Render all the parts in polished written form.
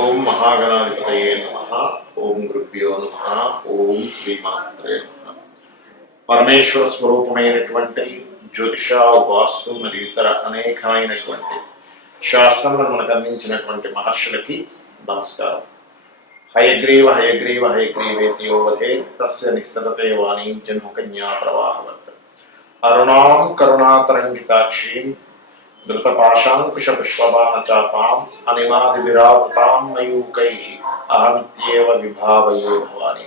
ఓం మహాగణాధిపతయే నమః. ఓం గురుభ్యో నమః. ఓం శ్రీమాత్రే నమః. పరమేశ్వర స్వరూపమైనటువంటి జ్యోతిష, వాస్తు మరియు ఇతర అనేకమైనటువంటి శాస్త్రములను మనకు అందించినటువంటి మహర్షులకి నమస్కారం. హయగ్రీవ హయగ్రీవ హయగ్రీవేతియో వధే తస్య నిస్సరతే వాణీ జన్మకన్యా ప్రవాహవత్ అరుణాం కరుణాతరంగితాక్షీం ధృతపాశాంకుశ పుష్పబాణచాపాం అనిమాదివిరావృతాం మయూకైః అహమిత్యేవ విభావయే భవాని.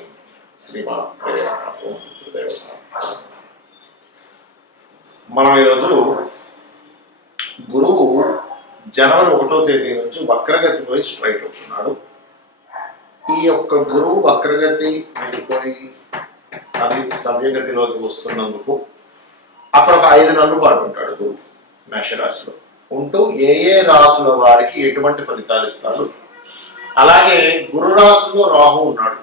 శ్రీమాత్రే నమః. మనం ఈరోజు గురువు జనవరి 1వ తేదీ నుంచి వక్రగతి పోయి స్ట్రైట్ అవుతున్నాడు. ఈ యొక్క గురువు వక్రగతి వెళ్ళిపోయి అది సవ్యగతిలోకి వస్తున్నందుకు అక్కడ ఒక 5 నెలల పాటు ఉంటాడు గురువు మేషరాశిలో ఉంటూ ఏ ఏ రాశుల వారికి ఎటువంటి ఫలితాలు ఇస్తాడు. అలాగే గురు రాశుల్లో రాహు ఉన్నాడు.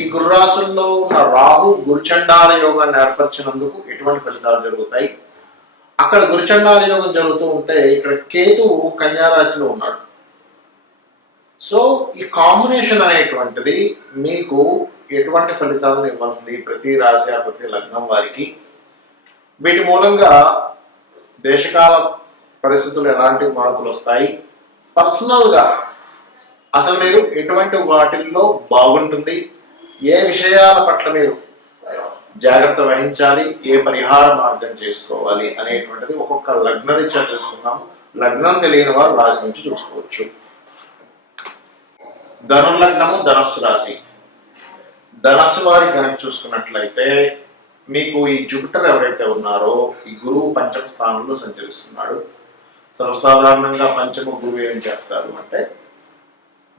ఈ గురు రాశుల్లో ఉన్న రాహు గురుచండాల యోగాన్ని ఏర్పరిచినందుకు ఎటువంటి ఫలితాలు జరుగుతాయి. అక్కడ గురుచండాల యోగం జరుగుతూ ఉంటే ఇక్కడ కేతువు కన్యా రాశిలో ఉన్నాడు. సో ఈ కాంబినేషన్ అనేటువంటిది మీకు ఎటువంటి ఫలితాలను ఇవ్వనుంది ప్రతి రాశి ప్రతి లగ్నం వారికి. వీటి మూలంగా దేశకాల పరిస్థితులు ఎలాంటి మార్పులు వస్తాయి, పర్సనల్గా అసలు మీరు ఎటువంటి వాటిల్లో బాగుంటుంది, ఏ విషయాల పట్ల మీరు జాగ్రత్త వహించాలి, ఏ పరిహార మార్గం చేసుకోవాలి అనేటువంటిది ఒక్కొక్క లగ్న రీత్యా తెలుసుకున్నాము. లగ్నం తెలియని వారు రాశి నుంచి చూసుకోవచ్చు. ధనుర్లగ్నము ధనస్సు రాశి. ధనస్సు వారి కనుక చూసుకున్నట్లయితే మీకు ఈ జూపిటర్ ఎవరైతే ఉన్నారో ఈ గురువు పంచమ స్థానంలో సంచరిస్తున్నాడు. సర్వసాధారణంగా పంచమ గురువు ఏం చేస్తారు అంటే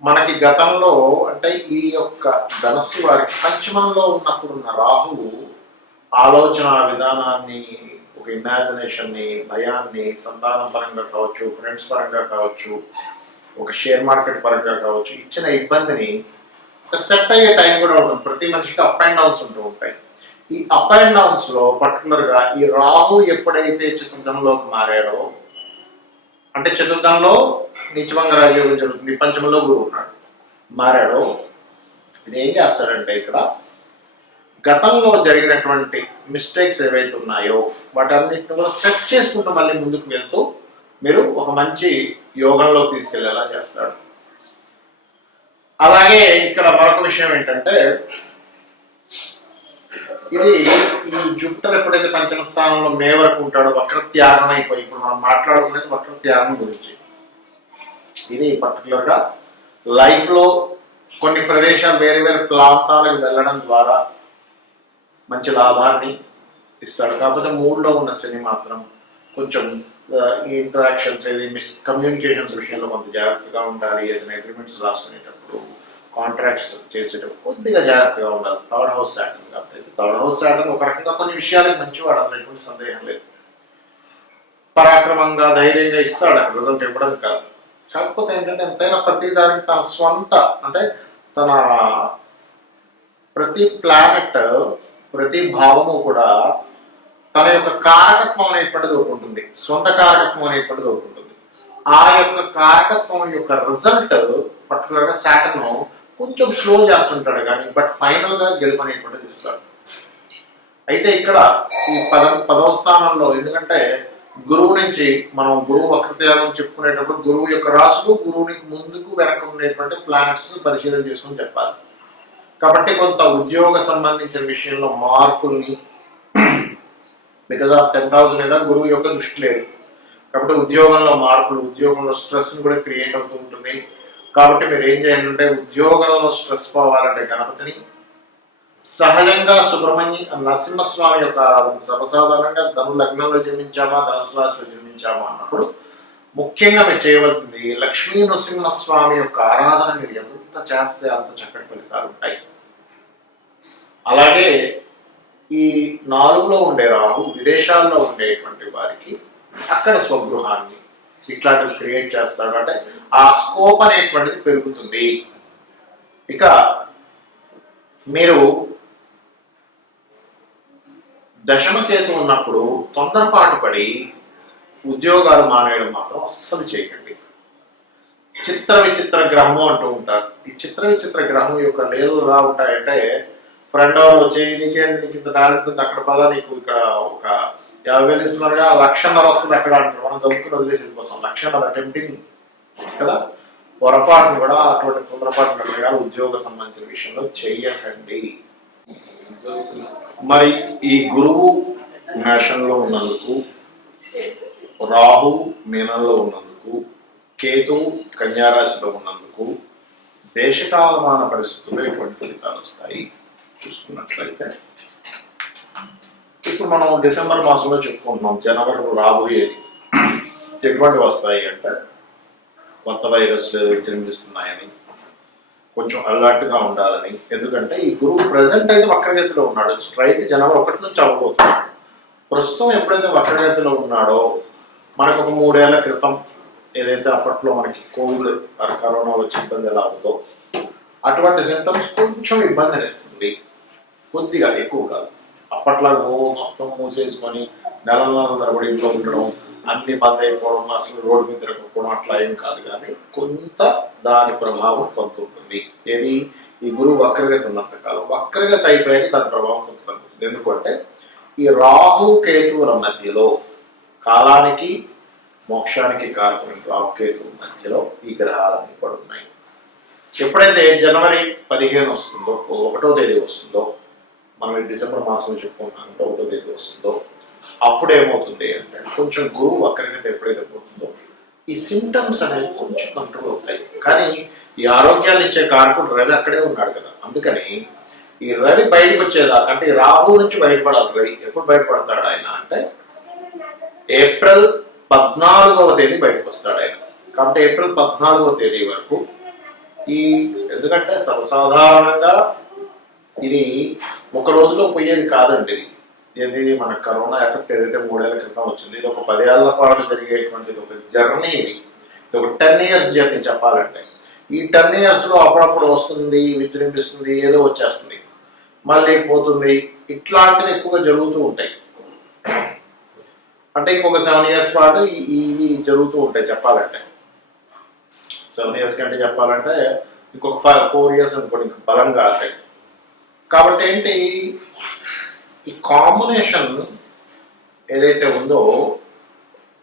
మనకి గతంలో అంటే ఈ యొక్క ధనస్సు వారికి పంచమంలో ఉన్నప్పుడున్న రాహువు ఆలోచన విధానాన్ని, ఒక ఇమాజినేషన్ని, భయాన్ని సంతానం పరంగా కావచ్చు, ఫ్రెండ్స్ పరంగా కావచ్చు, ఒక షేర్ మార్కెట్ పరంగా కావచ్చు, ఇచ్చిన ఇబ్బందిని సెట్ అయ్యే టైం కూడా ఉంటుంది. ప్రతి మనిషికి అప్ అండ్ డౌన్స్ ఉంటూ ఉంటాయి. ఈ అప్ అండ్ డౌన్స్ లో పర్టికులర్ గా ఈ రాహు ఎప్పుడైతే చతుర్థంలోకి మారాడో, అంటే చతుర్థంలో నీచభంగ రాజయోగం జరుగుతుంది, పంచమంలో గురువు ఉన్నాడు, మారాడో, ఇది ఏం చేస్తాడంటే ఇక్కడ గతంలో జరిగినటువంటి మిస్టేక్స్ ఏవైతే ఉన్నాయో వాటన్నిటిని కూడా సెట్ చేసుకుంటూ మళ్ళీ ముందుకు వెళ్తూ మీరు ఒక మంచి యోగంలోకి తీసుకెళ్లేలా చేస్తాడు. అలాగే ఇక్కడ మరొక విషయం ఏంటంటే ఇది ఈ జూపిటర్ ఎప్పుడైతే పంచమ స్థానంలో మే వరకు ఉంటాడో వక్రత్యాగం అయిపోయి, ఇప్పుడు మనం మాట్లాడుకునేది వక్రత్యాగం గురించి. ఇది పర్టికులర్ గా లైఫ్ లో కొన్ని ప్రదేశాలు వేరే వేరే ప్రాంతాలకు వెళ్ళడం ద్వారా మంచి లాభాన్ని ఇస్తాడు. కాకపోతే మూడ్లో ఉన్న శని మాత్రం కొంచెం ఈ ఇంటరాక్షన్స్, ఏది కమ్యూనికేషన్స్ విషయంలో కొంత జాగ్రత్తగా ఉండాలి. ఏదైనా అగ్రిమెంట్స్ రాసుకునేటప్పుడు, కాంట్రాక్ట్స్ చేసేటప్పుడు కొద్దిగా జాగ్రత్తగా ఉండాలి. థర్డ్ హౌస్ శాటర్న్ కాబట్టి థర్డ్ హౌస్ శాటర్న్ ఒక రకంగా కొన్ని విషయాలకు మంచివాడు, అందులో ఎటువంటి సందేహం లేదు. పరాక్రమంగా ధైర్యంగా ఇస్తాడు, అక్కడ రిజల్ట్ ఇవ్వడం కాదు. కాకపోతే ఏంటంటే ఎంతైనా ప్రతి దానికి తన స్వంత, అంటే తన ప్రతి ప్లానెట్, ప్రతి భావము కూడా తన యొక్క కారకత్వం అనేటువంటిది ఒకటి ఉంటుంది, స్వంత కారకత్వం అనేటువంటిది ఒకటి ఉంటుంది. ఆ యొక్క కారకత్వం యొక్క రిజల్ట్ పర్టికులర్ గా శాటర్న్ కొంచెం స్లో చేస్తుంటాడు కానీ బట్ ఫైనల్ గా గెలుపు అనేటువంటిది ఇస్తాడు. అయితే ఇక్కడ ఈ 10వ స్థానంలో, ఎందుకంటే గురువు నుంచి మనం గురువు వక్రత్యాగం చెప్పుకునేటప్పుడు గురువు యొక్క రాశులు గురువునికి ముందుకు వెనక ఉండేటువంటి ప్లానెట్స్ పరిశీలన చేసుకుని చెప్పాలి. కాబట్టి కొంత ఉద్యోగ సంబంధించిన విషయంలో మార్పుల్ని, బికాజ్ ఆఫ్ 10,000 మీద గురువు యొక్క దృష్టి లేదు కాబట్టి ఉద్యోగంలో మార్పులు, ఉద్యోగంలో స్ట్రెస్ కూడా క్రియేట్ అవుతూ ఉంటుంది. కాబట్టి మీరు ఏం చేయాలంటే ఉద్యోగంలో స్ట్రెస్ పోవాలంటే గణపతిని, సహజంగా నరసింహస్వామి యొక్క ఆరాధన. సర్వసాధారణంగా ధను లగ్నంలో జన్మించామా, ధనుసు రాశిలో జన్మించామా అన్నప్పుడు ముఖ్యంగా మీరు చేయవలసింది లక్ష్మీ నరసింహస్వామి యొక్క ఆరాధన. మీరు ఎంత చేస్తే అంత చక్కటి ఫలితాలు ఉంటాయి. అలాగే ఈ 4లో ఉండే రాహు విదేశాల్లో ఉండేటువంటి వారికి అక్కడ స్వగృహాన్ని ఇట్లాంటివి క్రియేట్ చేస్తాడు, అంటే ఆ స్కోప్ అనేటువంటిది పెరుగుతుంది. ఇక మీరు దశమకేతు ఉన్నప్పుడు తొందరపాటు పడి ఉద్యోగాలు మానేయడం మాత్రం అస్సలు చేయకండి. చిత్ర విచిత్ర గ్రహము అంటూ ఉంటారు. ఈ చిత్ర విచిత్ర గ్రహం యొక్క లీలలు ఎలా ఉంటాయంటే, ఫ్రెండ్ ఎవరు వచ్చి నీకు ఇంత టాలెంట్ ఉంది అక్కడ పదా, నీకు ఇక్కడ ఒక 50,000 ఇస్తున్నారుగా, 1,50,000 వస్తుంది అక్కడ అంటారు. మనం దొంగకుని వదిలేసి వెళ్ళిపోతాం. 1,00,000 టెంప్టింగ్ కదా. పొరపాటును కూడా అటువంటి తొందరపాటు నిర్ణయాలు ఉద్యోగ సంబంధించిన విషయంలో చెయ్యకండి. మరి ఈ గురువు మేషంలో ఉన్నందుకు, రాహు మీనంలో ఉన్నందుకు, కేతు కన్యారాశిలో ఉన్నందుకు దేశకాలమాన పరిస్థితుల్లో ఎటువంటి ఫలితాలు వస్తాయి చూసుకున్నట్లయితే, ఇప్పుడు మనం డిసెంబర్ మాసంలో చెప్పుకుంటున్నాం. జనవరిలో రాబోయేది ఎటువంటి వస్తాయి అంటే, కొత్త వైరస్లు విజృంభిస్తున్నాయని, కొంచెం అలర్ట్గా ఉండాలని. ఎందుకంటే ఈ గురువు ప్రజెంట్ అయితే వక్రగతిలో ఉన్నాడు. స్ట్రైట్ జనవరి 1 నుంచి అవ్వబోతున్నాడు. ప్రస్తుతం ఎప్పుడైతే వక్రగతిలో ఉన్నాడో, మనకు ఒక 3 ఏళ్ల క్రితం ఏదైతే అప్పట్లో మనకి కోవిడ్ కరోనా వచ్చి ఇబ్బంది ఎలా ఉందో, అటువంటి సింటమ్స్ కొంచెం ఇబ్బంది అనిస్తుంది. కొద్దిగా, ఎక్కువ కాదు. అప్పట్లాగా మొత్తం మూసేసుకొని నెలల తరబడి ఇంట్లో ఉండడం, అన్ని బంద్ అయిపోవడం, అసలు రోడ్డు మీద తిరగకపోవడం అట్లా ఏం కాదు. కానీ కొంత దాని ప్రభావం కొంత ఉంటుంది. ఏది, ఈ గురువు వక్రగతి ఉన్నంత కాలం. వక్రగతి అయిపోయాక దాని ప్రభావం కొంత తగ్గుతుంది. ఎందుకంటే ఈ రాహు కేతువుల మధ్యలో, కాలానికి మోక్షానికి కారకమైన రాహుకేతువుల మధ్యలో ఈ గ్రహాలన్నీ కూడా ఉన్నాయి. ఎప్పుడైతే జనవరి 15 వస్తుందో, 1వ తేదీ వస్తుందో, మనం ఈ డిసెంబర్ మాసంలో చెప్పుకుంటున్నాం, 1వ తేదీ వస్తుందో, అప్పుడు ఏమవుతుంది అంటే, కొంచెం గురువు వక్రగతి ఎప్పుడైతే పోతుందో ఈ సింటమ్స్ అనేది కొంచెం కంట్రోల్ అవుతాయి. కానీ ఈ ఆరోగ్యాన్ని ఇచ్చే కారకుడు రవి అక్కడే ఉన్నాడు కదా. అందుకని ఈ రవి బయటకు వచ్చేదాకా, అంటే ఈ రాహు నుంచి బయటపడాలి. రవి ఎప్పుడు బయటపడతాడు ఆయన అంటే, ఏప్రిల్ 14వ తేదీ బయటకు వస్తాడు ఆయన. కాబట్టి ఏప్రిల్ 14వ తేదీ వరకు ఈ, ఎందుకంటే సర్వసాధారణంగా ఇది ఒక రోజులో పోయేది కాదండి. ఇది మన కరోనా ఎఫెక్ట్ ఏదైతే 3 ఏళ్ల క్రితం వచ్చింది, ఇది ఒక 10 ఏళ్ల పాటు జరిగేటువంటిది ఒక జర్నీ. ఇది ఒక 10 ఇయర్స్ జర్నీ చెప్పాలంటే. ఈ 10 ఇయర్స్ లో అప్పుడప్పుడు వస్తుంది, విజృంభిస్తుంది, ఏదో వచ్చేస్తుంది, మళ్ళీ పోతుంది. ఇట్లాంటివి ఎక్కువగా జరుగుతూ ఉంటాయి. అంటే ఇంకొక 7 ఇయర్స్ పాటు ఇవి జరుగుతూ ఉంటాయి చెప్పాలంటే. 7 ఇయర్స్ కంటే చెప్పాలంటే ఇంకొక 4 ఇయర్స్ అనుకోండి, ఇంకొక బలంగా ఉంటాయి. కాబట్టి ఏంటి, ఈ కాంబినేషన్ ఏదైతే ఉందో,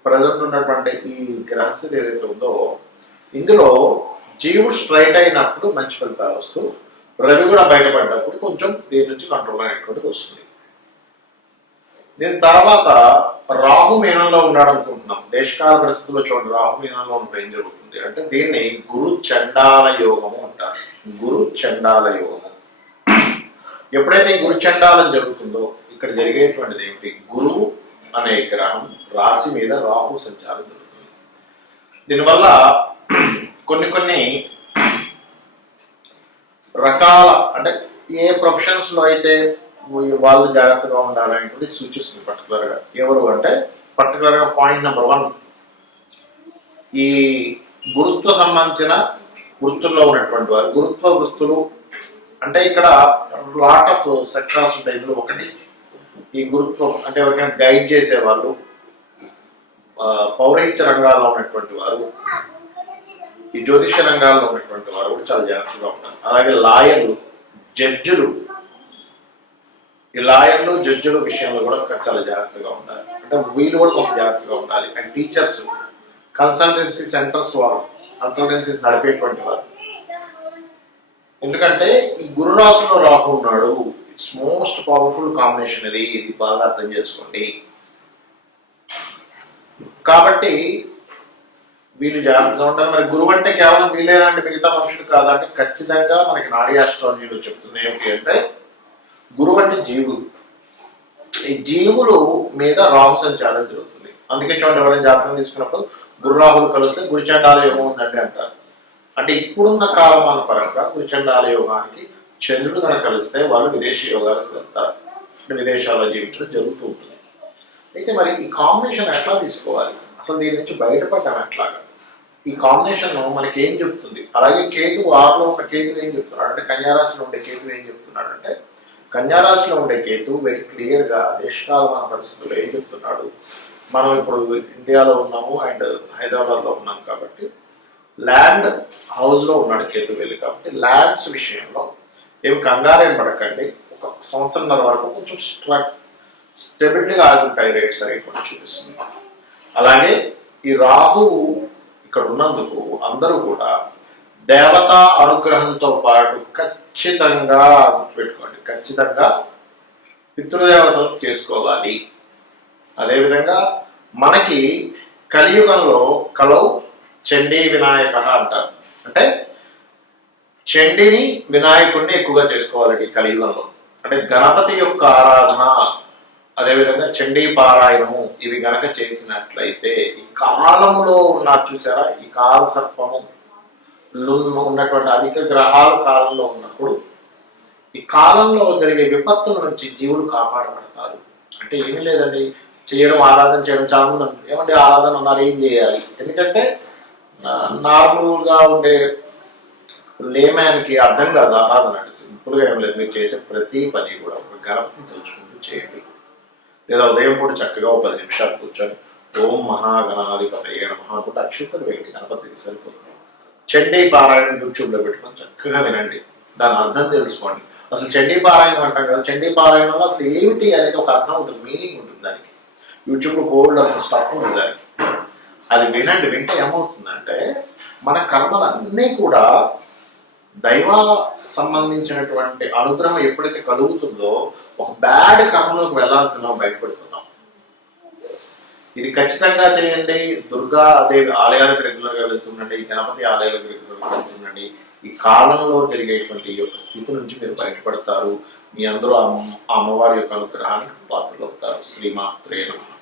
ప్రజెంట్ ఉన్నటువంటి ఈ గ్రహస్థితి ఏదైతే ఉందో, ఇందులో జీవుడు స్ట్రైట్ అయినప్పుడు మంచి ఫలితాలు వస్తూ, రవి కూడా బయటపడ్డప్పుడు కొంచెం దీని నుంచి కంట్రోల్ అనేటువంటిది వస్తుంది. దీని తర్వాత రాహు మీనంలో ఉన్నాడు అనుకుంటున్నాం. దేశకాల పరిస్థితుల్లో చూడండి, రాహు మీనంలో ఉంటే ఏం జరుగుతుంది అంటే, దీన్ని గురు చండాల యోగము అంటారు. గురు చండాల యోగము. ఎప్పుడైతే గురు చండాలం జరుగుతుందో, ఇక్కడ జరిగేటువంటిది ఏమిటి, గురువు అనే గ్రహం రాశి మీద రాహు సంచారం జరుగుతుంది. దీనివల్ల కొన్ని రకాల, అంటే ఏ ప్రొఫెషన్స్ లో అయితే వాళ్ళు జాగ్రత్తగా ఉండాలనేటువంటి సూచిస్తుంది పర్టికులర్ గా. ఎవరు అంటే, పర్టికులర్ గా పాయింట్ నెంబర్ 1, ఈ గురుత్వ సంబంధించిన వృత్తుల్లో ఉన్నటువంటి వారు. గురుత్వ వృత్తులు అంటే ఇక్కడ లాట్ ఆఫ్ సెక్టార్స్ ఉంటాయి. ఇందులో ఒకటి ఈ గురుత్వం అంటే ఎవరికైనా గైడ్ చేసేవాళ్ళు, పౌరహిత్య రంగాల్లో ఉన్నటువంటి వారు, ఈ జ్యోతిష రంగాల్లో ఉన్నటువంటి వారు కూడా చాలా జాగ్రత్తగా ఉంటారు. అలాగే లాయర్లు, జడ్జిలు, ఈ లాయర్లు జడ్జిల విషయంలో కూడా చాలా జాగ్రత్తగా ఉండాలి. అంటే వీళ్ళు కూడా కొంచెం జాగ్రత్తగా ఉండాలి. అండ్ టీచర్స్, కన్సల్టెన్సీ సెంటర్స్ వారు, కన్సల్టెన్సీస్ నడిపేటువంటి వారు. ఎందుకంటే ఈ గురురాశిలో రాహు ఉన్నాడు. It's most powerful combination. ఇది బాగా అర్థం చేసుకోండి. కాబట్టి వీళ్ళు జాగ్రత్తగా ఉంటారు. మరి గురువు అంటే కేవలం వీళ్ళేనంటే మిగతా మనుషులు కాదంటే, ఖచ్చితంగా మనకి నాడీ ఆస్ట్రాలజీలో చెప్తుంది ఏమిటి అంటే, గురువు అంటే జీవుడు. ఈ జీవులు మీద రాహు సంచారం జరుగుతుంది. అందుకే చూడండి, ఎవరైనా జాతకం తీసుకున్నప్పుడు గురు రాహులు కలిస్తే గురుచండాల యోగం ఉందండి అంటారు. అంటే ఇప్పుడున్న కాలమాన పరంగా గురుచండాల యోగానికి చంద్రుడు కనుక కలిస్తే వాళ్ళు విదేశీ యోగాలకు వెళ్తారు. అంటే విదేశాల్లో జీవించడం జరుగుతూ ఉంటుంది. అయితే మరి ఈ కాంబినేషన్ ఎట్లా తీసుకోవాలి, అసలు దీని నుంచి బయటపడ్డాం ఎట్లాగా, ఈ కాంబినేషన్ మనకి ఏం చెప్తుంది? అలాగే కేతు 6లో ఉన్న కేతువు ఏం చెప్తున్నాడు అంటే, కన్యారాశిలో ఉండే కేతువు ఏం చెప్తున్నాడు అంటే, కన్యారాశిలో ఉండే కేతు వెరీ క్లియర్ గా దేశకాలమాన పరిస్థితుల్లో ఏం చెప్తున్నాడు. మనం ఇప్పుడు ఇండియాలో ఉన్నాము అండ్ హైదరాబాద్ లో ఉన్నాం కాబట్టి ల్యాండ్ హౌస్లో ఉన్నాడు కేతు వెళ్ళి, కాబట్టి ల్యాండ్స్ విషయంలో ఏమి కంగారేం పడకండి. ఒక సంవత్సరంన్నర వరకు కొంచెం స్టెబిలిటీగా ఆగుంటాయి రేట్స్ అని కూడా చూపిస్తుంది. అలాగే ఈ రాహువు ఇక్కడ ఉన్నందుకు అందరూ కూడా దేవతా అనుగ్రహంతో పాటు ఖచ్చితంగా గుర్తుపెట్టుకోండి, ఖచ్చితంగా పితృదేవతలు చేసుకోవాలి. అదేవిధంగా మనకి కలియుగంలో కలౌ చండీ వినాయక అంటారు, అంటే చండిని వినాయకుడిని ఎక్కువగా చేసుకోవాలండి కలియుగంలో. అంటే గణపతి యొక్క ఆరాధన, అదేవిధంగా చండీ పారాయణము ఇవి గనక చేసినట్లయితే ఈ కాలంలో ఉన్న చూసారా, ఈ కాల సర్పము ఉన్నటువంటి అధిక గ్రహాలు కాలంలో ఉన్నప్పుడు ఈ కాలంలో జరిగే విపత్తుల నుంచి జీవులు కాపాడబడతారు. అంటే ఏమీ లేదండి, చేయడం ఆరాధన చేయడం. చాలా మంది అంటారు ఏమంటే ఆరాధన అన్నారు ఏం చేయాలి, ఎందుకంటే నార్మల్గా ఉండే లేమ్యాన్కి అర్థం కాదు ఆరాధన అంటే. సింపుల్గా ఏం లేదు, మీరు చేసే ప్రతి పని కూడా ఒక గణపతిని తలుచుకుంటూ చేయండి. లేదా ఉదయం పూట చక్కగా ఒక 10 నిమిషాలు కూర్చొని ఓం మహాగణాధిపతయే నమః అనుకుంటే అక్షింతలు వేయండి, గణపతికి సరిపోతుంది. చండీ పారాయణం యూట్యూబ్లో పెట్టుకొని చక్కగా వినండి, దాని అర్థం తెలుసుకోండి. అసలు చండీ పారాయణం అంటాం కదా, చండీ పారాయణంలో అసలు ఏమిటి అనేది ఒక అర్థం ఉంటుంది, మీనింగ్ ఉంటుంది దానికి. యూట్యూబ్లో బోల్డ్ అంత స్టఫ్ ఉంటుంది దానికి, అది వినండి. వింటే ఏమవుతుందంటే మన కర్మలన్నీ కూడా దైవ సంబంధించినటువంటి అనుగ్రహం ఎప్పుడైతే కలుగుతుందో ఒక బ్యాడ్ కర్మలోకి వెళ్ళాల్సిన బయటపడిపోతాం. ఇది ఖచ్చితంగా చేయండి. దుర్గా దేవి ఆలయాలకు రెగ్యులర్గా వెళ్తుండండి, గణపతి ఆలయాలకు రెగ్యులర్గా వెళ్తుండండి. ఈ కాలంలో జరిగేటువంటి ఈ యొక్క స్థితి నుంచి మీరు బయటపడతారు. మీ అందరూ అమ్మవారి యొక్క అనుగ్రహానికి పాత్రలు అవుతారు. శ్రీమాత్రే నమః.